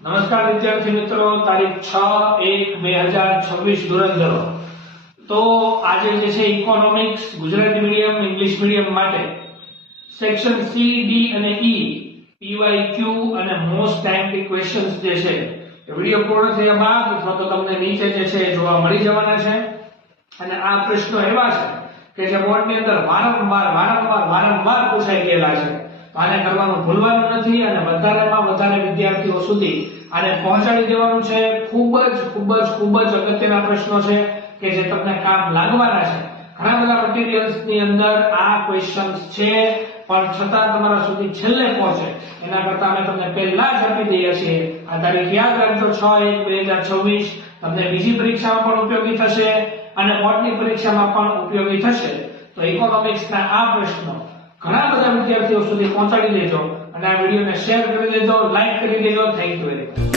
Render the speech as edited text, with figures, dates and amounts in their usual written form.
નમસ્કાર વિદ્યાર્થી મિત્રો, તારીખ 6/1/2026 ધોરણ 10. તો આજે જે છે economics Gujarati medium English medium માટે સેક્શન સી, ડી અને ઈ પીવાયક્યુ અને મોસ્ટ ટાઈમ્ડ ક્વેશ્ચન્સ જે છે એ વિડિયો પૂર્ણ થયા બાદ અથવા તો તમને નીચે જે છે એ જોવા મળી જવાના છે. અને આ પ્રશ્નો એવા છે કે જે બોર્ડની અંદર વારંવાર પૂછાઈ ગયેલા છે. આને કરવાનું ભૂલવાનું નથી અને વધારેમાં વધારે વિદ્યાર્થીઓ સુધી આને પહોંચાડી દેવાનું છે. ખૂબ જ અગત્યના પ્રશ્નો છે કે જે તમને કામ લાગવાના છે. ઘણા બધા મટીરીયલ્સ ની અંદર આ ક્વેશ્ચન્સ છે, પણ છતાં તમારા સુધી છેલ્લે પહોંચે એના કરતા અમે તમને પહેલા જ આપી દઈએ છીએ. આ તારીખ યાદ રાખજો, 6/1/2026. તમને બીજી પરીક્ષામાં પણ ઉપયોગી થશે અને બોર્ડની પરીક્ષામાં પણ ઉપયોગી થશે. તો ઇકોનોમિક્સના આ પ્રશ્નો ઘણા બધા વિદ્યાર્થીઓ સુધી પહોંચાડી દેજો અને આ વિડિયોને શેર કરી દેજો, લાઈક કરી દેજો. Thank you very much.